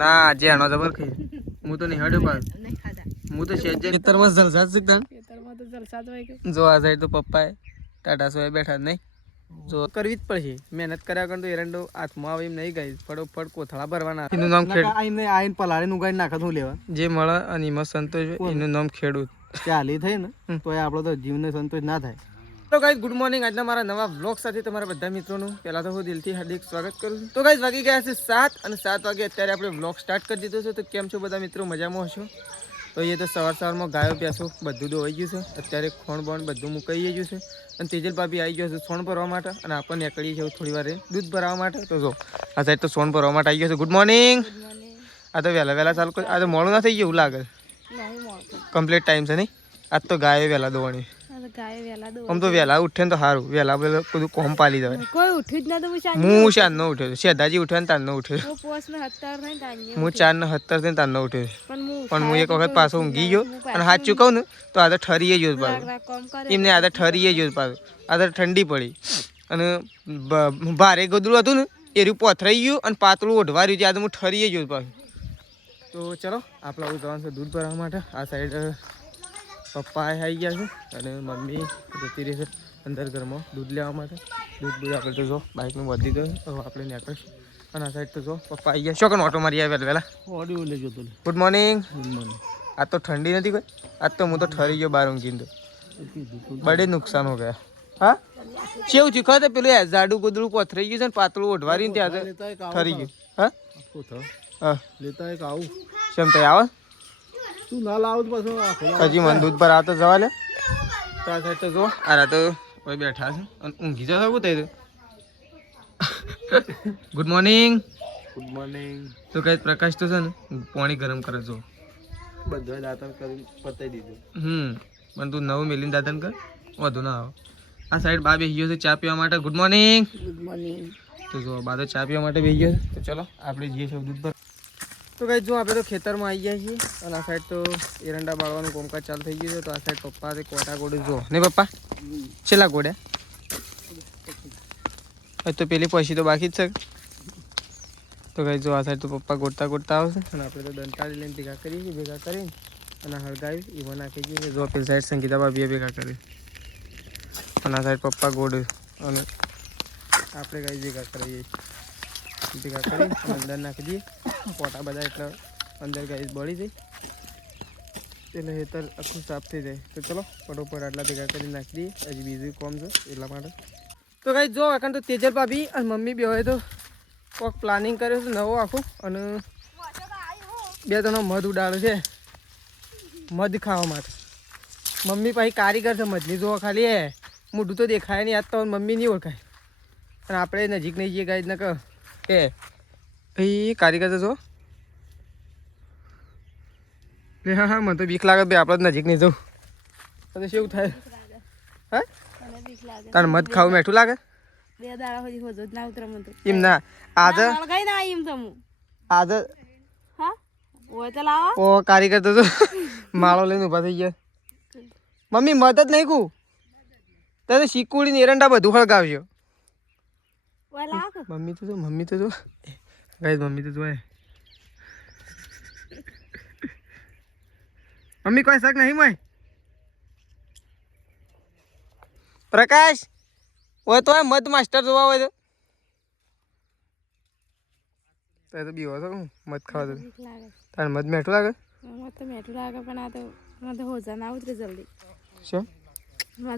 ના આજે આનો જબર ખાઈ હું તો નહીં હડ્યો પાસ હું તો શેજ ખેતરમાં જલસા જ શીખતા ખેતરમાં તો જલસા જ હોય કે જો આ સાઈડ તો પપ્પાએ ટાટા સોએ બેઠા જ નહીં જો કરવી જ પડશે મહેનત કર્યા વગર તો એરંડો હાથમાં આવે એમ નહીં ગાય ફટોફટ કોથળા ભરવાના એનું નામ ખેડ આઈને પલાળીને ઉગાડી નાખે શું લેવા જે મળે અને એમાં સંતોષ એનું નામ ખેડૂત ચાલી થઈ ને તો આપણો તો જીવને સંતોષ ના થાય તો ગાઈઝ ગુડ મોર્નિંગ આજના મારા નવા વ્લોગ સાથે તમારા બધા મિત્રોનું પહેલાં તો હું દિલથી હાર્દિક સ્વાગત કરું છું તો ગાઈઝ વાગી ગયા છે 7 અને 7 વાગે અત્યારે આપણે વ્લોગ સ્ટાર્ટ કરી દીધો છે તો કેમ છો બધા મિત્રો મજામાં હશો તો એ તો સવારમાં ગાયો બેસો બધું દોવાઈ ગયું છે અત્યારે ખોણ બોણ બધું મુકાઈ ગયું છે અને તેજલ ભાભી આવી ગયો છે સોણ ભરવા માટે અને આપણને નીકળી છે થોડી વાર દૂધ ભરવા માટે તો જો આ સાઈડ તો સોણ ભરવા માટે આવી ગયો છે ગુડ મોર્નિંગ આ તો વહેલા ચાલુ આ તો મોડું ના થઈ ગયું એવું લાગે કમ્પ્લીટ ટાઈમ છે નહીં આજ તો ગાયો વહેલા દોવાની આમ તો વહેલા ઉઠે ને તો સારું વહેલા બધું કોમ પાલી દેવાય કોઈ ઉઠ્યું જ નતું હું શાન નો ઉઠ્યો શેદાજી ઉઠ્યો ને તાર નો ઉઠ્યો હું 4:17 થઈને તાર નો ઉઠ્યો પણ હું એક વખત પાછો ઊંઘી ગયો અને હાથ ચૂકવું ને તો આ તો ઠરીએ ગયો પાછું એમને આ તો ઠરીએ ગયો પાછું આ તો ઠંડી પડી અને ભારે ગોદડું હતું ને એ રહ્યું પોથરાઈ ગયું અને પાતળું ઓઢવાર્યું છે આ તો હું ઠરીએ ગયો પાછું તો ચલો આપણે આવું જવાનું છે દૂધ ભરવા માટે આ સાઈડ પપ્પા આવી ગયા છે અને મમ્મી જતી રહી છે અંદર ઘરમાં દૂધ લેવા માટે દૂધ આપણે તો જો બાઇકનું વધી ગયું તો આપણે નીકળીશું અને આ સાઈડ તો જો પપ્પા આવી ગયા શું ઓટો મારી આવ્યા વહેલા ઓડિયો લઈ ગયો ગુડ મોર્નિંગ આજ તો ઠંડી નથી કોઈ આજ તો હું તો ઠરી ગયો બાર ઊંઘીને તો બડે નુકસાન હો ગયા હા કેવું ચીખો તો પેલું ઝાડું ગોદડું પોથરાઈ ગયું છે ને પાતળું ઓઢવારીને ત્યાં ઠરી ગયું હા હા લેતા એક આવું કેમ તો આવે તું ના લાવ હજી મને દૂધ પર આવતો જવા લે તો આ સાઈડ તો જો આ તો કોઈ બેઠા છે અને ઊંઘી જશે શું થઈ ગુડ મોર્નિંગ તો કઈ પ્રકાશ તો છે ને પાણી ગરમ કરે જો બધા દાંતણ કરી પતાવી દીધું પણ તું નવું મેલીને દાંતણ કર વધુ ના આવે આ સાઈડ બા બેસી ગયો છે ચા પીવા માટે ગુડ મોર્નિંગ તો જો બા તો ચા પીવા માટે બેસી ગયો તો ચલો આપણે જઈએ છીએ દૂધ પર તો કઈ જો આપણે તો ખેતરમાં આવી ગયા છીએ અને આ સાઈડ તો એરંડા બાળવાનું કોમકાજ ચાલુ થઈ ગયું છે તો આ સાઈડ પપ્પા તે કોટા ગોડે જો ને પપ્પા છેલ્લા ગોડ્યા તો પેલી પછી તો બાકી જ છે તો કઈ જો આ સાઈડ તો પપ્પા ગોડતા આવશે અને આપણે તો દંતાળી લઈને ભેગા કરીએ છીએ ભેગા કરીને અને હળગાવી એમાં નાખી દઈએ જો પેલી સાઈડ સંગીતા ભાભીએ ભેગા કરી અને આ સાઈડ પપ્પા ગોડે અને આપણે કઈ ભેગા કરીએ ભેગા કરી અંદર નાખી દઈએ પોટા બધા એટલે અંદર ગાય બળી જાય એટલે હેતર આખું સાફ થઈ જાય તો ચલો ફટોફટ આટલા ભેગા કરી નાખી દઈએ હજી બીજું કોમ છે એટલા માટે તો કાંઈ જો આખા તો તેજલ ભાભી અને મમ્મી બે હોય તો કોઈક પ્લાનિંગ કર્યો છે નવો આખું અને 2 જણો મધ ઉડાડે છે મધ ખાવા માટે મમ્મી પાછી કારીગર છે મધની જોવા ખાલી હે મોઢું તો દેખાય નહીં આજ તો મમ્મી નહીં ઓળખાય અને આપણે નજીક નહીં જઈએ ગાય ન કહે કે એ કારીગર જો હા હા મને તો બીક લાગે ભાઈ આપણે નજીક નહીં જવું તો શું થાય હા તારે મધ ખાવું મેઠું લાગે એમ ના આજે ઓ કારીગર તો માળો લઈને ઉભા થઈ ગયા મમ્મી મધ જ નહીં કું તારે શીકુડી ને એરંડા બધું હળગાવજો મમ્મી તો જો મમ્મી તો જો મમ્મી કોઈ શક નહીં મય પ્રકાશ હોય તો મધ માસ્ટર જોવા હોય તો બીવો છો મધ ખાવા તો તારે મધ મેઠું લાગે પણ આ તો હોજા ના ઉતરે જલ્દી શું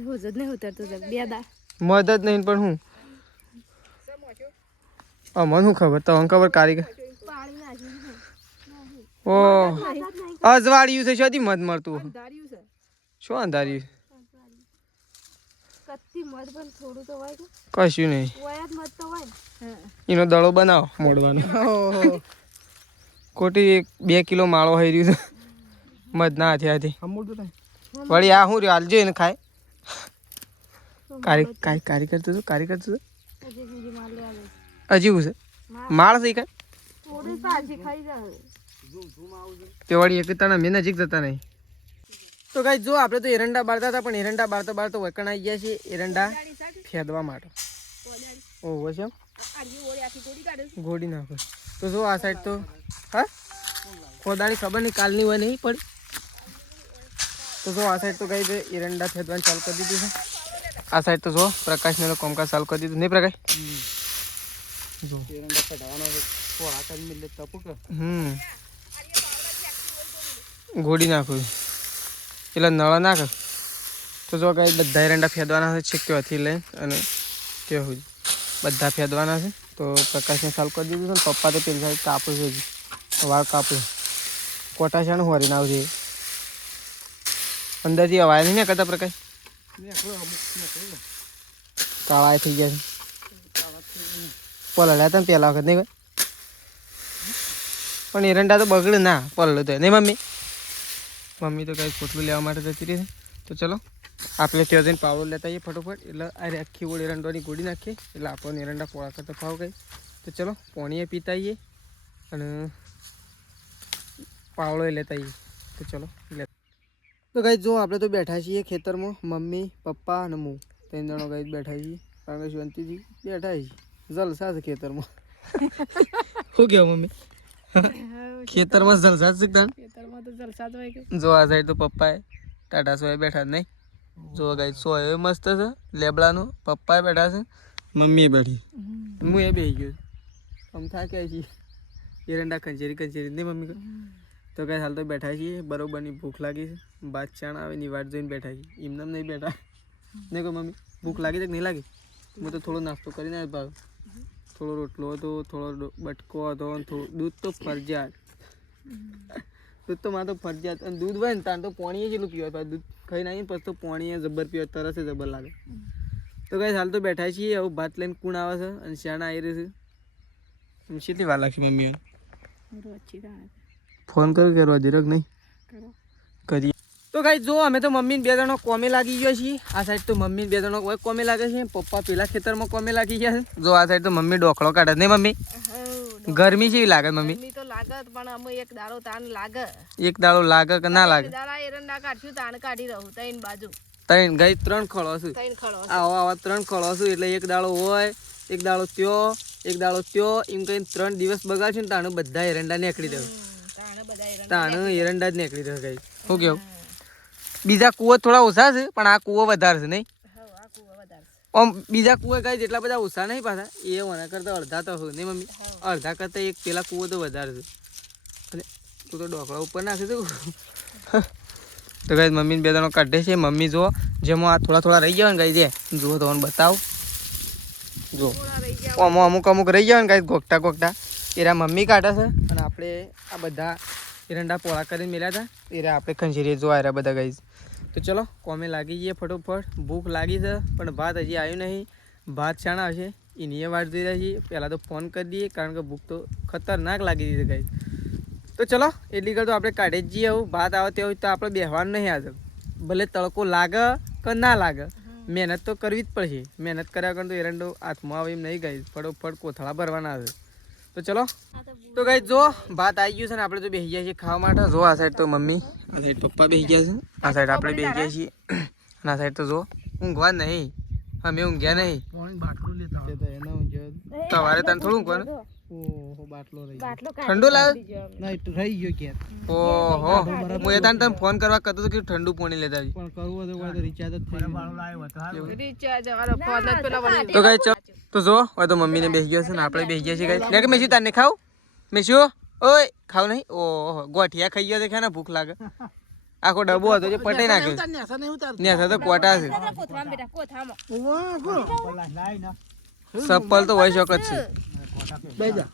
હોજ જ નહીં ઉતરતું બે દા મધ જ નહીં પણ હું મને શું ખબર તો ખબર કારીગર ઓ અજવાળિયું છે શોધી મધ મળતું શું અંધાર્યું કશું નહીં એનો દડો બનાવો મોડવાનો ખોટી 2 કિલો માળો થઈ રહ્યું છે મધ ના હાથે વળી આ શું રહ્યું હાલજો એને ખાય કારીગર તો હજી છે માળ છે કાંઈ તે વળી એક તને મેં નજીક જતા નહીં તો કાંઈ જો આપણે તો એરંડા બાળતા હતા પણ એરંડા બાળતા વકણ આવી ગયા છે એરંડા ફેદવા માટે ઓહો છે ગોડી નાખો તો જો આ સાઈડ તો હા ખોદાણી ખબર નહીં કાલની હોય નહીં પડી તો જો આ સાઈડ તો કઈ દે એરંડા ખેતવાનું ચાલુ કરી દીધું છે આ સાઈડ તો જો પ્રકાશને કોમકાજ ચાલુ કરી દીધું નહીં પ્રકાશ જો એરંડા કઢાવવાનો પોળા કરી મિલે તપક ગોડી નાખું એટલે નળ નાખ તો જો કઈ બધા એરંડા ફેદવાના છે છેક ત્યાંથી લઈને અને કેવું બધા ફેદવાના છે તો પ્રકાશને ચાલુ કરી દીધું છે ને પપ્પા તો પેલી સાઈડ કાપું છે હજી વાળ કાપું કોટાશાનું હોરીને આવજે અંદરથી અવાજ નહીં ને કરતા પ્રકાશ કાળા થઈ ગયા છે પલળ્યા હતા પહેલા વખત નહીં ભાઈ પણ એરંડા તો બગડે ના પલળ્યું તો નહીં મમ્મી મમ્મી તો કંઈ પોટલું લેવા માટે જતી રહી છે તો ચલો આપણે ત્યાં જઈને પાવડો લેતા આવીએ ફટોફટ એટલે આ આખી ઓળ એરંડાની ગોળી નાખીએ એટલે આપણને એરંડા પોળા કરતા ભાવ ગઈ તો ચલો પાણીએ પીતા આવીએ અને પાવડો લેતા આવીએ તો ચલો લે તો ગાઈ જો આપણે તો બેઠા છીએ ખેતરમાં મમ્મી પપ્પા અને હું 3 જણો ગાઈ બેઠા છીએ કારણ કે શાંતિથી બેઠા છીએ જલસા છે ખેતરમાં શું કહેવું મમ્મી ખેતરમાં જલસા છે જો આ સાઈડ તો પપ્પાએ ટાટા સોએ બેઠા નહીં જો ગાઈ સોય મસ્ત છે લેબડાનો પપ્પાએ બેઠા છે મમ્મી બેઠી હું એ બેસી ગયો આમ થાક્યા છીએ એરંડા ખંચેરી નહીં મમ્મી તો કાંઈ હાલ તો બેઠા છીએ બરોબરની ભૂખ લાગી છે બાદ ચાણ આવે ની વાટ જોઈને બેઠા છીએ એમને નહીં બેઠા નહીં કહો મમ્મી ભૂખ લાગી છે કે નહીં લાગી હું તો થોડો નાસ્તો કરીને આવ્યો ભાવ થોડો રોટલો હતો થોડો બટકો હતો અને થોડું દૂધ તો ફરજિયાત દૂધ તો મારે તો ફરજિયાત અને દૂધ હોય ને તાર તો પાણી જેટલું પીવાય દૂધ ખાઈને આવીને પછી તો પાણી જબર પીવાય તરસે જબર લાગે તો કાંઈ હાલ તો બેઠા છીએ હવે ભાત લઈને કુણ આવે છે અને શાણા આવી રહ્યું છે કેટલી વાર લાગશે મમ્મી ફોન કરું કે રોજીરક નહીં કરીએ તો ગાઈ જો અમે તો મમ્મી ને 2 જણો કોમે લાગી ગયા છીએ આ સાઈડ તો મમ્મી 2 જણો કોમે લાગે છે પપ્પા પેલા ખેતરમાં કોમે લાગી ગયા છે જો આ સાઈડ તો મમ્મી ડોકળો કાઢે નહીં મમ્મી ગરમી જેવી લાગે મમ્મી તો લાગે પણ અમે એક દાડો તાણ લાગે એક દાડો લાગે કે ના લાગે દાડા એરંડા કાઢ્યું તાણ કાઢી રહું તઈન બાજુ તઈન ગઈ 3 ખળો છે આવા 3 ખળો છે એટલે એક દાડો હોય એક દાડો ત્યો એક દાડો ત્યો એમ કઈ 3 દિવસ બગાડશે ને તાણે બધા એરંડા નીકળી દે તાણે એરંડા જ નીકળી દે ગઈ શું કેવું બીજા કૂવો થોડા ઓછા છે પણ આ કૂવો વધારે છે નહીં આમ બીજા કૂવા ગાય જેટલા બધા ઓછા નહીં પાછા એ ઓના કરતા અડધા તો નહીં મમ્મી અડધા કરતા એક પેલા કૂવો તો વધારે છે અને તું તો ઢોકળા ઉપર નાખે છે તો ગાય મમ્મીને 2 જણો કાઢે છે મમ્મી જો જેમાં આ થોડા રહી ગયા ને ગાય જે જુઓ તમને બતાવો જો અમુક રહી ગયા ને ગાય ગોગટા એરા મમ્મી કાઢે છે અને આપણે આ બધા એરંડા પોળા કરીને મેલ્યા હતા એરા આપણે ખંજેરીએ જો આવ્યા બધા ગાય તો ચલો કોમે લાગી જઈએ ફટોફટ ભૂખ લાગી છે પણ ભાત હજી આવ્યું નહીં ભાત શાણા હશે એની વાટ જોઈ રહ્યા છીએ પહેલાં તો ફોન કરી દઈએ કારણ કે ભૂખ તો ખતરનાક લાગી દીધી ગાય તો ચલો એટલી કર તો આપણે કાઢી જ જઈએ આવું ભાત આવે તે હોય તો આપણે બેસવાનું નહીં આજે ભલે તડકો લાગે કે ના લાગે મહેનત તો કરવી જ પડશે મહેનત કર્યા વગર તો એરંડો હાથમાં આવે એમ નહીં ગાય ફટોફટ કોથળા ભરવાના આવે તો ચલો તો ગાઈ જો ભાત આવી ગયું છે ને આપણે તો બેસી ગયા છીએ ખાવા માટે જો આ સાઈડ તો મમ્મી આ સાઈડ પપ્પા બેસી ગયા છે આ સાઈડ આપણે બેસી ગયા છીએ અને આ સાઈડ તો જો ઊંઘવા નહીં અમે ઊંઘ્યા નહીં સવારે તને થોડું ઊંઘવાનું ઠંડુ લાવે ઓહો હું એ તને ફોન કરવા કરતો હતો કે ઠંડુ પાણી લેતા તો ગાઈ તો જો હવે તો મમ્મીને બેસી ગયો છે ને આપણે બેસી ગયા છીએ ગાઈ કે મેસી તારને ખાવ મેસી ઓય ખાવ નહીં ઓહો ગોઠિયા ખાઈ ગયો તો ને ભૂખ લાગે આખો ડબ્બો હતો જે પટાઈ નાખ્યો નેસા તો કોટા છે ચપ્પલ તો હોય શોખ જ છે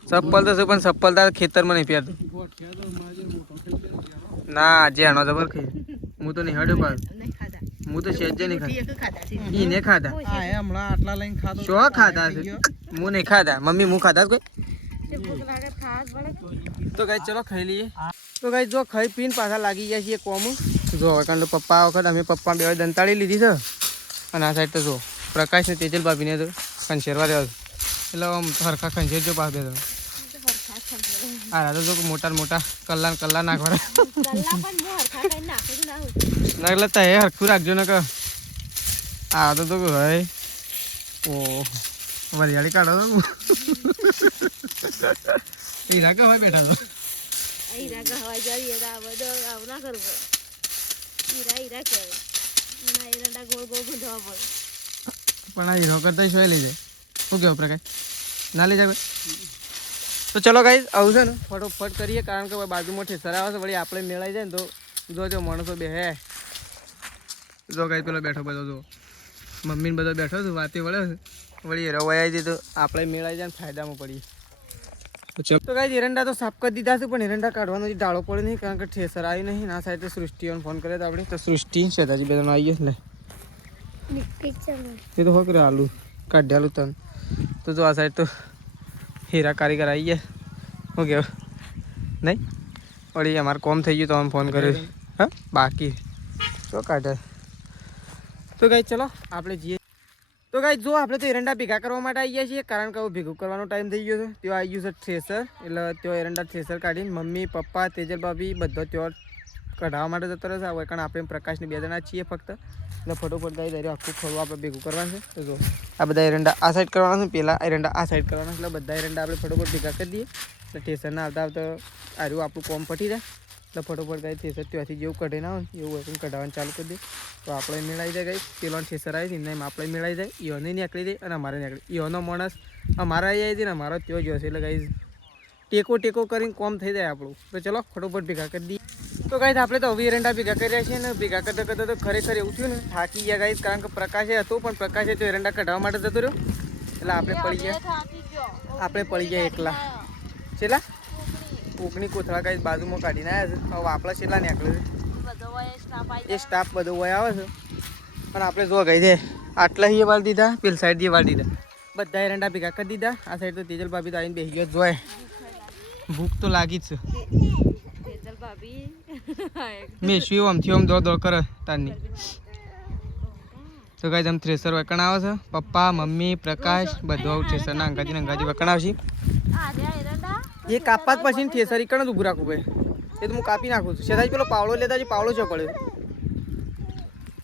ચપ્પલ તો છે પણ ચપ્પલ તાર ખેતરમાં નહીં પહેરતો ના જે આનો જબર ખાઈ હું તો નહીં હડ્યો પાછો હું તો સેજે નહીં ખાધા ઈ ને ખાધા શો ખાધા છે હું નહીં ખાધા મમ્મી હું ખાધા કોઈ તો ગાઈ ચલો ખાઈ લઈએ તો ગાઈ જો ખાઈ પીને પાછા લાગી ગયા છીએ કોમ જો હવે કારણ તો પપ્પા વખત અમે પપ્પા 2 દંતાળી લીધી છે અને આ સાઈડ તો જો પ્રકાશ ને તેજલ ભાભીને તો ખંચેરવા રહ્યો એટલે આમ હરખા ખંચેર જો પાસ દેતો હા તો જો મોટા કલ્લા નાખવાના ના એટલે તે હરખું રાખજો ને કે આ તો ભાઈ ઓ વરિયાળી કાઢો તો હીરા કે હોય બેઠા તો હીરા ગહવા જઈએ તો આ બધો આવું ના કરવું પડે હીરા કહેવાય એના એરંડા ગોળ ગોળ ગુંધવા પડે પણ આ હીરો કરતા શું લઈ જાય શું કેવું પ્રકાશ ના લઈ જાય તો ચલો ગાઈઝ આવું છે ને ફટોફટ કરીએ કારણ કે બાજુમાં ઠેસર આવે છે વળી આપણે મેળાઈ જાય ને તો જોજો માણસો બે હે જો ગાઈઝ પેલો બેઠો બધો જો મમ્મીને બધો બેઠો છે વાતે વળે છે વળી રવાઈ જાય તો આપણે મેળાઈ જાય ને ફાયદામાં પડીએ તો ગાઈઝ એરંડા તો સાફ કરી દીધા છે પણ એરંડા કાઢવાનો જે ડાળો પડે નહીં કારણ કે ઠેસર આવ્યું નહીં આ સાઈડ સૃષ્ટિઓને ફોન કરે તો આપણે તો સૃષ્ટિ શેતાજી બધાનો આવીએ ને એ તો હો કરે આલુ કાઢ્યાલું તન તો જો આ સાઈડ તો હીરા કારીગર આવી ગયા શું કહેવું નહીં વળી અમારે કોમ થઈ ગયું તો અમે ફોન કર્યો હા બાકી તો કાઢે તો ગાઈ ચલો આપણે જઈએ તો ગાઈ જો આપણે તો એરંડા ભેગા કરવા માટે આવી ગયા છીએ કારણ કે હવે ભેગું કરવાનો ટાઈમ થઈ ગયો છે ત્યાં આવી ગયું છે થ્રેસર એટલે ત્યાં એરંડા થ્રેસર કાઢીને મમ્મી પપ્પા તેજલ ભાભી બધો ત્યાં કઢાવવા માટે જતો રહેશે હવે કારણ આપણે પ્રકાશની 2 જણા છીએ ફક્ત એટલે ફટોફટ ગાઈ દઈ આખું ખોલવા આપણે ભેગું કરવાનું છે તો જો આ બધા એરંડા આ સાઈડ કરવાના છે પેલા એરંડા આ સાઈડ કરવાના એટલે બધા એરંડા આપણે ફટોફટ ભેગા કરી દઈએ એટલે ઠેસરના આવતા આવતા આર્યું આપણું કોમ પટી જાય એટલે ફટોફટ ગાઈ ઠેસર ત્યાંથી જેવું કઢી ના હોય એવું હોય કઢાવવાનું ચાલુ કરી દે તો આપણે મેળાઈ જાય ગાઈ પેલો ઠેસર આવી હતી એમ આપણે મેળાઈ જાય ઈઓને નીકળી જાય અને અમારે નીકળી ઈઓનો માણસ અમારા આવી હતી ને અમારો ત્યાં જ હશે એટલે ગાઈ ટેકો કરીને કોમ થઈ જાય આપણું તો ચલો ફટોફટ ભેગા કરી દઈએ તો ગાઈઝ આપણે તો હવે એરંડા ભેગા કર્યા છીએ ને ભેગા કરતા કરતા તો ખરેખર એવું થયું ને થાકી ગયા ગાઈઝ કારણ કે પ્રકાશે હતો પણ પ્રકાશે તો એરંડા કઢાવવા માટે જતો રહ્યો એટલે આપણે પડી ગયા એકલા છેલ્લા કોકની કોથળા ગાઈઝ બાજુમાં કાઢીને આવ્યા છે હવે આપણા છેલ્લા નીકળે છે એ સ્ટાફ બધો હોય આવે છે પણ આપણે જો ગઈ છે આટલા એ વાળ દીધા પેલી સાઈડ એ વાળ દીધા બધા એરંડા ભેગા કરી દીધા આ સાઈડ તો તેજલ ભાભી તો આવીને બેસી ગયો જોય ભૂખ તો લાગી જ છે મેં આમથી આમ દોડ કરે તારની તો ગાઈઝ આમ થ્રેસર વકણ આવે છે પપ્પા મમ્મી પ્રકાશ બધું થ્રેસરના અંગાજી વકણ આવશે એ કાપવા જ પછી થ્રેસર એકણ જ ઊભું રાખવું ભાઈ એ તો હું કાપી નાખું છું સેદાજી પેલો પાવડો લેતા પાવડો છો પડે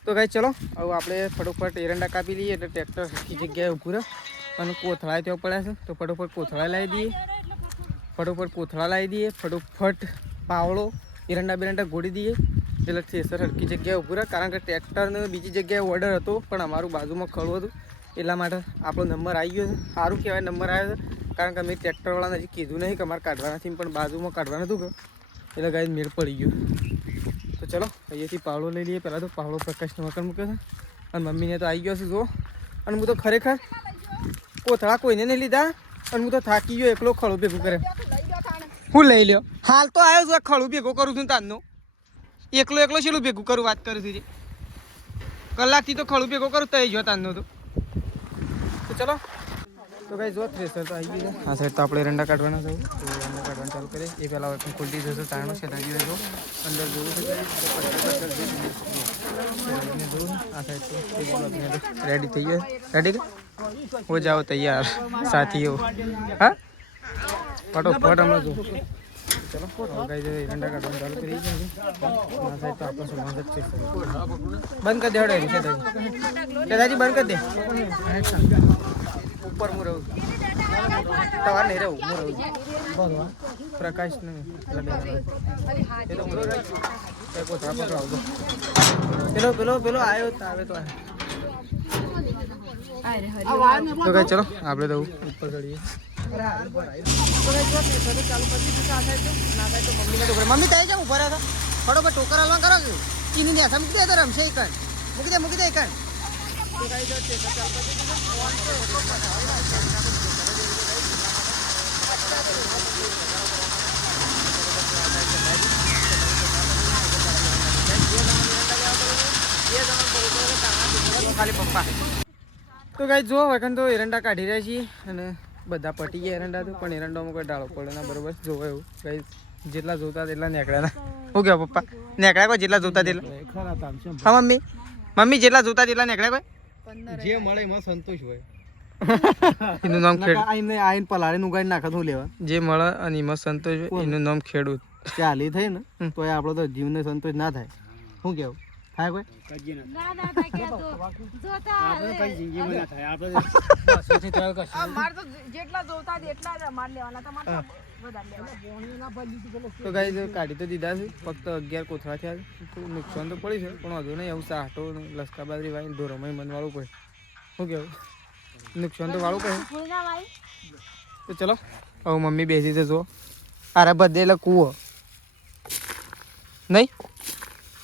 તો ગાઈઝ ચલો હવે આપણે ફટોફટ એરંડા કાપી લઈએ એટલે ટ્રેક્ટર આખી જગ્યાએ ઊભું રહે અને કોથળા ત્યાં પડ્યા છે તો ફટોફટ કોથળા લાવી દઈએ ફટોફટ પાવડો એરંડા બેરંડા ગોળી દઈએ એટલે થ્રેસર હરકી જગ્યાએ ઊભું રહે કારણ કે ટ્રેક્ટરને બીજી જગ્યાએ ઓર્ડર હતો પણ અમારું બાજુમાં ખડું હતું એટલા માટે આપણો નંબર આવી ગયો છે સારું કહેવાય નંબર આવ્યો છે કારણ કે અમે ટ્રેક્ટરવાળાને હજી કીધું નહીં કે અમારે કાઢવા નથી પણ બાજુમાં કાઢવાનું હતું કે એટલે ગાય મેળ પડી ગયો તો ચલો અહીંયાથી પાવડો લઈ લઈએ પહેલાં તો પાવડો પ્રકાશનો વખત મૂક્યો છે અને મમ્મીને તો આવી ગયો છે જો અને હું તો ખરેખર કોથળા કોઈને નહીં લીધા અને હું તો થાકી ગયો એકલો ખડું ભેગું કરે હું લઈ લ્યો હાલ તો આવ્યો છું ખડું ભેગું કરું છું તારનું એકલો છેલ્લું ભેગું કરું વાત કરું છું કલાકથી તો ખડું ભેગું કરું તો જો તારનું તો ચલો તો કઈ જો થ્રેસર તો આવી ગયું આ સાઈડ તો આપણે એરંડા કાઢવાના છે તો એરંડા કાઢવાનું ચાલુ કરીએ એ પહેલાં ખુલ્લી જશે તારણો છે તાજી જો અંદર જોવું છે આ સાઈડ તો રેડી થઈ ગયો રેડી હો જાઓ તૈયાર સાથીઓ હા ફટોફટ હમણાં જો ચલો ગાઈઝ એરંડા કાઢવાનું ચાલુ કરી દીધું આ સાઈડ તો આપણો સમાજ જ છે બંધ કરી દેવડે દાદાજી બંધ કરી દે ઉપર હું રહું તમારે નહીં રહું હું રહું પ્રકાશ નહીં પેલો આવ્યો આવે તો કઈ ચલો આપણે તો ઉપર ચડીએ મમ્મી તય જાવ ઉભા રહ્યા ફટોફટ ટોકર હલવા કરો છો ચીની ને મૂકી દે તો રમશે એકણ મૂકી દે એકણ ખાલી પપ્પા તો ગાઈ જો વખત તો એરંડા કાઢી રહ્યા છીએ અને બધા પટી ગયા એરંડા તો પણ એરંડામાં કોઈ ડાળો પડે ના બરોબર જોવા એવું કઈ જેટલા જોતા તેટલા નીકળ્યા શું કહો પપ્પા નીકળ્યા કોઈ જેટલા જોતા તેટલા હા મમ્મી જેટલા જોતા તેટલા નીકળ્યા કોઈ જે મળે એમાં સંતોષ હોય એનું નામ ખેડૂત આઈને પલાળીને ઉગાડી નાખે શું લેવા જે મળે અને એમાં સંતોષ હોય એનું નામ ખેડૂત ચાલી થઈ ને તો આપણો તો જીવને સંતોષ ના થાય શું કેવું થાય કોઈ ના ના થાય કે તો જોતા આપણે કઈ જિંદગીમાં ના થાય આપણે માર તો જેટલા જોતા એટલા જ માર લેવાના તમારે વધારે લેવાના તો ગાઈસ કાઢી તો દીધા છે ફક્ત 11 કોથળા થયા છે તો નુકસાન તો પડી છે પણ વધુ નહીં એવું સાટો લસકા બાજરી વાળીને ઢોરોમાં મન વાળું કોઈ શું કેવું નુકસાન તો વાળું કોઈ ફૂલના ભાઈ તો ચલો હવે મમ્મી બેસી છે જો આરા બધે એટલે કૂવો નહીં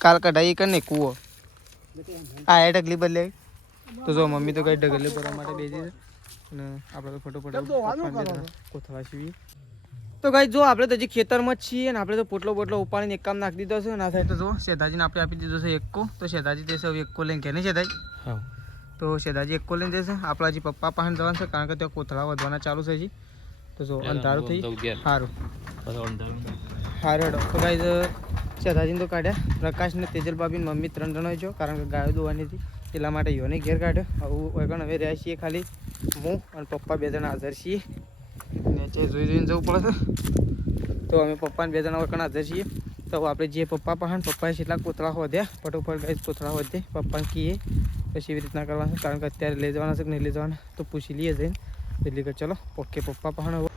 કાલ કઢાઈ કર નહીં કૂવો આ એ ઢગલી બદલે તો જો મમ્મી તો કઈ ઢગલી ભરવા માટે બેસી છે અને આપણે તો ફટોફટ કોથળા સીવીએ તો ગાઈ જો આપણે તો હજી ખેતરમાં જ છીએ ને આપણે તો પોટલો ઉપાડીને એક કામ નાખી દીધો છે અને આ સાઈડ તો જો શેતાજીને આપણે આપી દીધો છે એક્કો તો શેતાજી દેશે હવે એક્કો લઈને ઘેર નહીં શેતાજી હા તો શેતાજી એક્કો લઈને દેશે આપણે હજી પપ્પા પાસે જવાનું છે કારણ કે ત્યાં કોથળા વધવાના ચાલુ છે હજી તો જો અંધારું થઈ સારું સારું તો ગાઈ શેતાજીને તો કાઢ્યા પ્રકાશ ને તેજલ ભાભી મમ્મી 3 જણા છો કારણ કે ગાયો દોવાની હતી એટલા માટે યોને ઘેર કાઢ્યો હવે હવે રહ્યા છીએ ખાલી હું અને પપ્પા 2 જણા હાજર છીએ નીચે જોઈને જવું પડે છે તો અમે પપ્પાને 2 જણા વખત હાજર છીએ તો આપણે જે પપ્પા પાસે પપ્પાએ કેટલા કોથળા વધ્યા ફટોફટ ગાઈસ કોથળા વધે પપ્પાને કહીએ પછી એવી રીતના કરવાનું કારણ કે અત્યારે લઈ જવાના છે કે નહીં લઈ જવાના તો પૂછી લઈએ જઈને એટલે કે ચલો ઓકે પપ્પા પાસે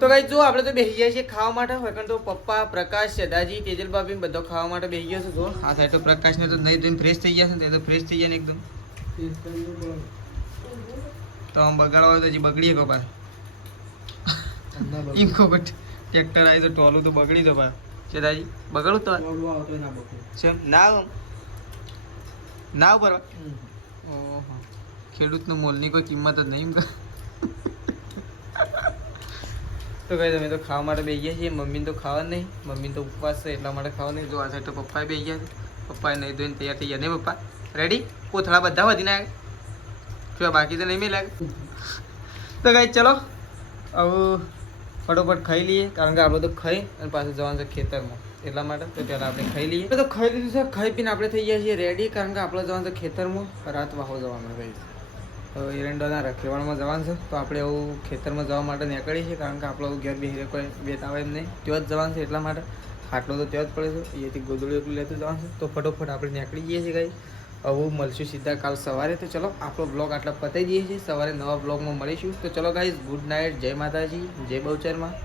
તો ગાઈસ જો આપણે તો બેસી ગયા છીએ ખાવા માટે વખત તો પપ્પા પ્રકાશ સદાજી તેજલ ભાભી બધો ખાવા માટે બેસી ગયો છે જો આ સાઈડ તો પ્રકાશને તો નહીં ધોઈને ફ્રેશ થઈ ગયા છે તે તો ફ્રેશ થઈ ગયા ને એકદમ તો આમ બગાડવા હોય તો હજી બગડીએ કપા ઇન્કો બટ ટ્રેક્ટર આવી તો ટોલું તો બગડી તો પા ચેદાજી બગડું તો સેમ ના ઉપર ઓહો ખેડૂતનું મોલની કોઈ કિંમત જ નહીં તો કઈ તમે તો ખાવા માટે બેસી ગયા છીએ મમ્મીને તો ખાવા નહીં મમ્મીને તો ઉપવાસ છે એટલા માટે ખાવા નહીં જો આ સાઈડ તો પપ્પાએ બેસી ગયા છે પપ્પાએ નહીં ધોઈને તૈયાર થઈ ગયા નહીં પપ્પા રેડી કોથળા બધા વધી ના શું બાકી તો નહીં મેં લાગે તો કઈ ચલો હવે ફટોફટ ખાઈ લઈએ કારણ કે આપણે તો ખાઈ અને પાછું જવાનું છે ખેતરમાં એટલા માટે તો પહેલાં આપણે ખાઈ લઈએ તો ખાઈ લીધું છે ખાઈ પીને આપણે થઈ ગયા છીએ રેડી કારણ કે આપણે જવાનું છે ખેતરમાં રાત વાહો જવાનું કઈ એરંડાના રખેવાળમાં જવાનું છે તો આપણે એવું ખેતરમાં જવા માટે નીકળીએ છીએ કારણ કે આપણે ઘેર બેસી કોઈ બેત આવે એમ નહીં ત્યાં જ જવાનું છે એટલા માટે ખાટલો તો ત્યાં જ પડે છે અહીંયાથી ગોદડું એટલું લેતું જવાનું છે તો ફટોફટ આપણે નીકળી જઈએ છીએ ગાઈ હવે મળશું સીધા કાલ સવારે તો ચલો આપણો બ્લોગ આટલા પતાવી દઈએ છીએ સવારે નવા બ્લોગમાં મળીશું તો ચલો ગાઈઝ ગુડ નાઇટ જય માતાજી જય બહુચરમાં